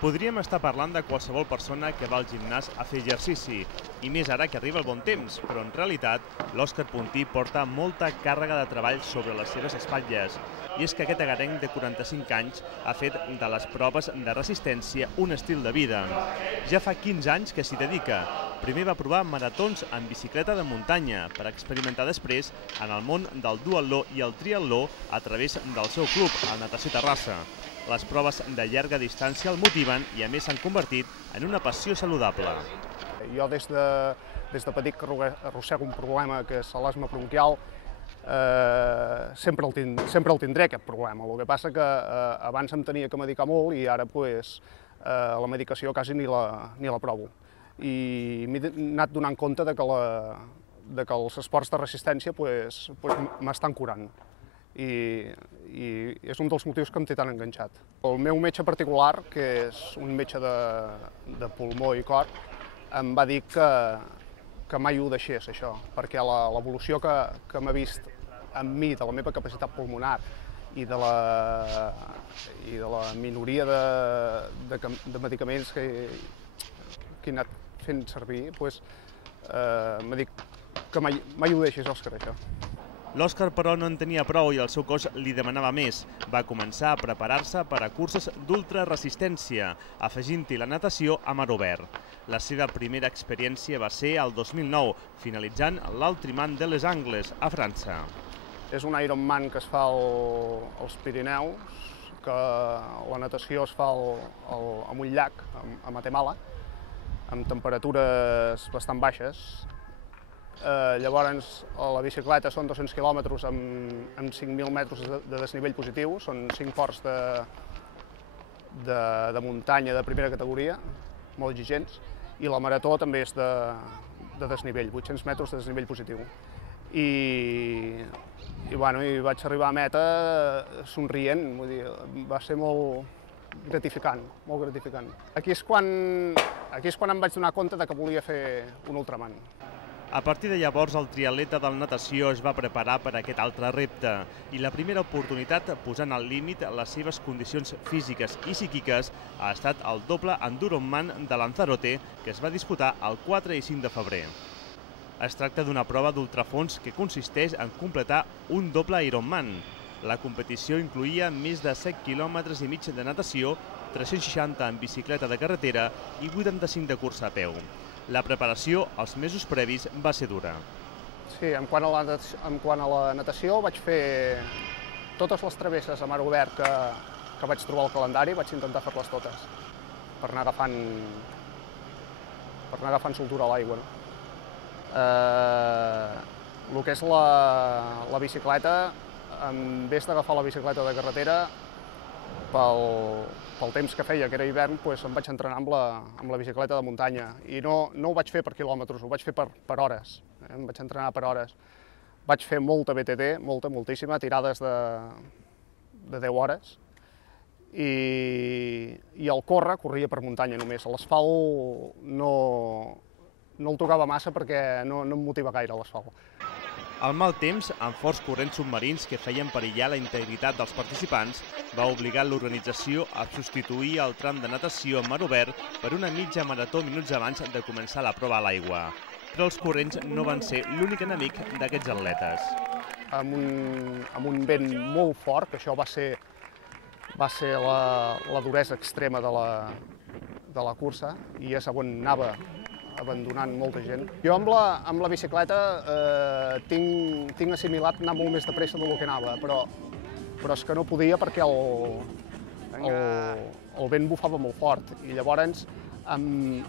Podríem estar parlant de qualsevol persona que va al gimnàs a fer exercici, i més ara que arriba el bon temps, però en realitat l'Òscar Puntí porta molta càrrega de treball sobre les seves espatlles. I és que aquest agarenc de 45 anys ha fet de les proves de resistència un estil de vida. Ja fa 15 anys que s'hi dedica. Primer va provar maratons en bicicleta de muntanya per experimentar després en el món del duatló i el triatló a través del seu club, el Natació Terrassa. Les proves de llarga distància el motiven i a més s'han convertit en una passió saludable. Jo des de petit que arrossego un problema que és l'asma bronquial, sempre el tindré aquest problema. El que passa que abans em tenia que medicar molt i ara la medicació quasi ni la provo. I m'he anat donant compte que els esports de resistència m'estan curant. I és un dels motius que em té tan enganxat. El meu metge particular, que és un metge de pulmó i cor, em va dir que mai ho deixés, això, perquè l'evolució que m'ha vist en mi, de la meva capacitat pulmonar i de la minoria de medicaments que he anat fent servir, m'ha dit que mai ho deixés, Òscar, això. L'Òscar, però, no en tenia prou i el seu cos li demanava més. Va començar a preparar-se per a curses d'ultraresistència, afegint-hi la natació a mar obert. La seva primera experiència va ser el 2009, finalitzant l'Altrimant de Les Angles, a França. És un Ironman que es fa als Pirineus, que la natació es fa en un llac, a Matemala, amb temperatures bastant baixes. Llavors, la bicicleta són 200 quilòmetres amb 5.000 metres de desnivell positiu, són 5 ports de muntanya de primera categoria, molt exigents, i la marató també és de desnivell, 800 metres de desnivell positiu. I vaig arribar a meta somrient, vull dir, va ser molt gratificant, molt gratificant. Aquí és quan em vaig donar compte que volia fer un Ultraman. A partir de llavors, el triatleta del natació es va preparar per a aquest altre repte i la primera oportunitat, posant al límit les seves condicions físiques i psíquiques, ha estat el doble Enduroman de Lanzarote, que es va disputar el 4 i 5 de febrer. Es tracta d'una prova d'ultrafons que consisteix en completar un doble Ironman. La competició incloïa més de 7 quilòmetres i mig de natació, 360 en bicicleta de carretera i 85 de cursa a peu. La preparació, els mesos previs, va ser dura. Sí, en quant a la natació vaig fer totes les travesses a mar obert que vaig trobar al calendari, vaig intentar fer-les totes per anar agafant soltura a l'aigua. El que és la bicicleta, en vez d'agafar la bicicleta de carretera, pel temps que feia, que era hivern, em vaig entrenar amb la bicicleta de muntanya. I no ho vaig fer per quilòmetres, ho vaig fer per hores. Em vaig entrenar per hores. Vaig fer molta BTT, moltíssima, tirades de 10 hores. I al corria per muntanya només. L'asfalt no el tocava massa perquè no em motiva gaire l'asfalt. El mal temps, amb forts corrents submarins que feien perillar la integritat dels participants, va obligar l'organització a substituir el tram de natació en mar obert per una mitja marató minuts abans de començar la prova a l'aigua. Però els corrents no van ser l'únic enemic d'aquests atletes. Amb un vent molt fort, que això va ser la duresa extrema de la cursa, i és on anava abandonant molta gent. Jo amb la bicicleta tinc assimilat anar molt més de pressa del que anava, però és que no podia perquè el vent bufava molt fort. I llavors, en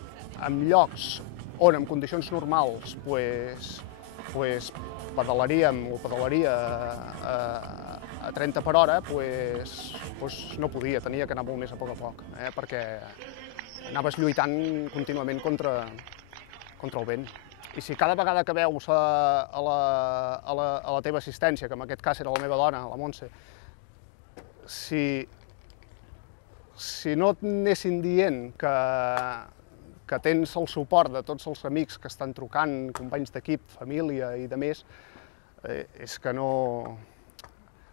llocs on en condicions normals pedalaria a 30 per hora, no podia, tenia que anar molt més a poc, perquè anaves lluitant contínuament contra el vent. I si cada vegada que veus a la teva assistència, que en aquest cas era la meva dona, la Montse, si no et anessin dient que tens el suport de tots els amics que estan trucant, companys d'equip, família i de més, és que no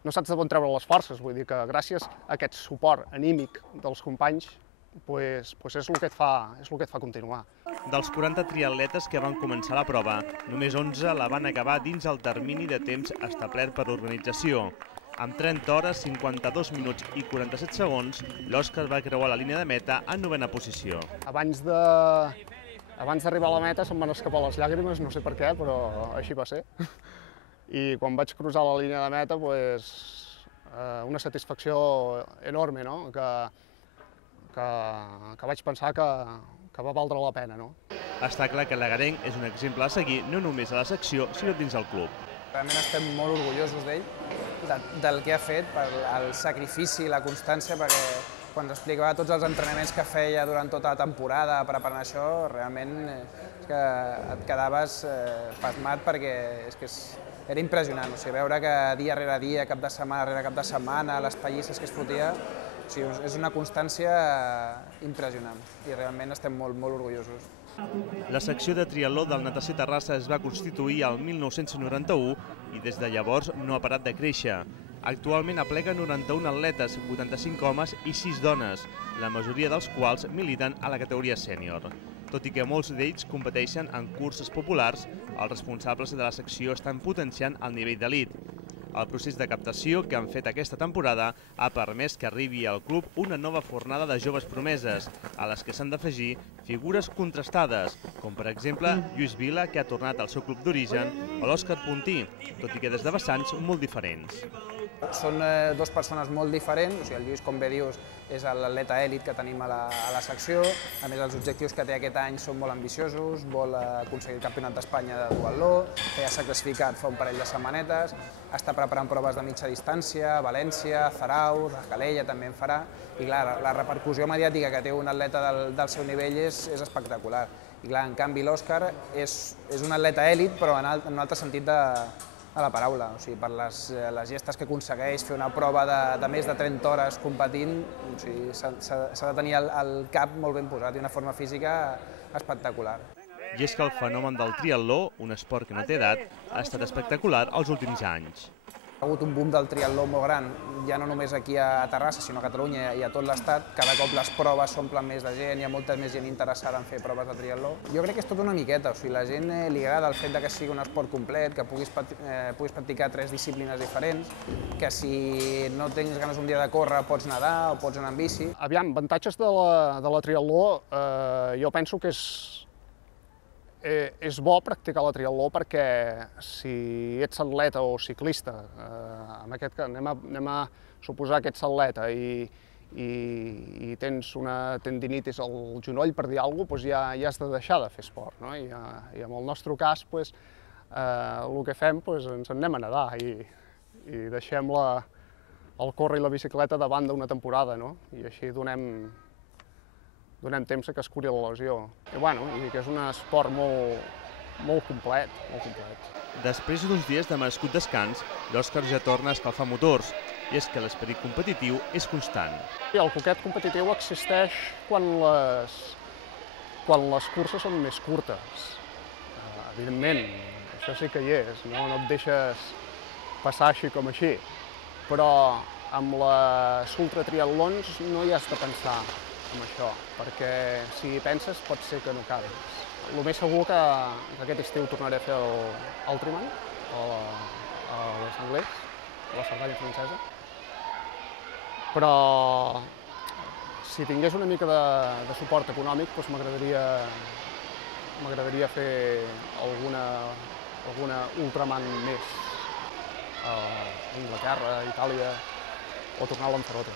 saps d'on treure les forces. Vull dir que gràcies a aquest suport anímic dels companys és el que et fa continuar. Dels 40 triatletes que van començar la prova, només 11 la van acabar dins el termini de temps establert per l'organització. Amb 30 hores, 52 minuts i 47 segons, l'Òscar va creuar la línia de meta en 9a posició. Abans d'arribar a la meta se'm van escapar les llàgrimes, no sé per què, però així va ser. I quan vaig cruzar la línia de meta, una satisfacció enorme, no? Que vaig pensar que va valdre la pena. No? Està clar que l'agarenc és un exemple a seguir no només a la secció, sinó dins el club. Realment estem molt orgullosos d'ell, del que ha fet, el sacrifici i la constància, perquè quan ens explicava tots els entrenaments que feia durant tota la temporada preparant això, realment és que et quedaves pasmat perquè era impressionant. O sigui, veure que dia rere dia, cap de setmana rere cap de setmana, les pallisses que es fotia, o sigui, és una constància impressionant i realment estem molt, molt orgullosos. La secció de triatló del Natació Terrassa es va constituir el 1991 i des de llavors no ha parat de créixer. Actualment aplega 91 atletes, 85 homes i 6 dones, la majoria dels quals militen a la categoria sènior. Tot i que molts d'ells competeixen en curses populars, els responsables de la secció estan potenciant el nivell d'elit. El procés de captació que han fet aquesta temporada ha permès que arribi al club una nova fornada de joves promeses, a les que s'han d'afegir figures contrastades, com per exemple Lluís Vila, que ha tornat al seu club d'origen, o l'Òscar Puntí, tot i que des de vessants molt diferents. Són dues persones molt diferents, o sigui, el Lluís, com bé dius, és l'atleta èlit que tenim a la secció. A més, els objectius que té aquest any són molt ambiciosos, vol aconseguir el Campionat d'Espanya de duatló, que ja s'ha classificat fa un parell de setmanetes, està preparant proves de mitja distància, a València, a Zarau, a Calella també en farà, i clar, la repercussió mediàtica que té un atleta del seu nivell és espectacular. I clar, en canvi l'Òscar és un atleta èlit, però en un altre sentit de la paraula, o sigui, per les gestes que aconsegueix, fer una prova de més de 30 hores competint, o sigui, s'ha de tenir el cap molt ben posat i una forma física espectacular. I és que el fenomen del triatló, un esport que no té edat, ha estat espectacular els últims anys. Ha hagut un boom del triatló molt gran, ja no només aquí a Terrassa, sinó a Catalunya i a tot l'Estat. Cada cop les proves s'omplen més de gent, hi ha molta més gent interessada en fer proves de triatló. Jo crec que és tot una miqueta, o sigui, la gent li agrada el fet que sigui un esport complet, que puguis practicar 3 disciplines diferents, que si no tens ganes un dia de córrer pots nedar o pots anar en bici. Aviam, avantatges de la triatló, jo penso que és bo practicar la triatló perquè si ets atleta o ciclista, en aquest cas anem a suposar que ets atleta i tens una tendinitis al genoll, per dir alguna cosa, ja has de deixar de fer esport. No? I en el nostre cas, el que fem, ens en anem a nedar i deixem el córrer i la bicicleta davant d'una temporada, no? I així donem temps que es curi la lesió. I que és un esport molt complet, molt complet. Després d'uns dies de merescut descans, l'Òscar ja torna a escalfar motors, i és que l'esperit competitiu és constant. El coquet competitiu existeix quan les curses són més curtes. Evidentment, això sí que hi és, no et deixes passar així com així, però amb les ultratriatlons no hi has de pensar amb això, perquè si hi penses pot ser que no acabis. El més segur que aquest estiu tornaré a fer el Ultraman, a Les Anglès, a la Cerdanya francesa, però si tingués una mica de suport econòmic, m'agradaria fer alguna Ultraman més a Anglaterra, a Itàlia, o tornar a Lanzarote.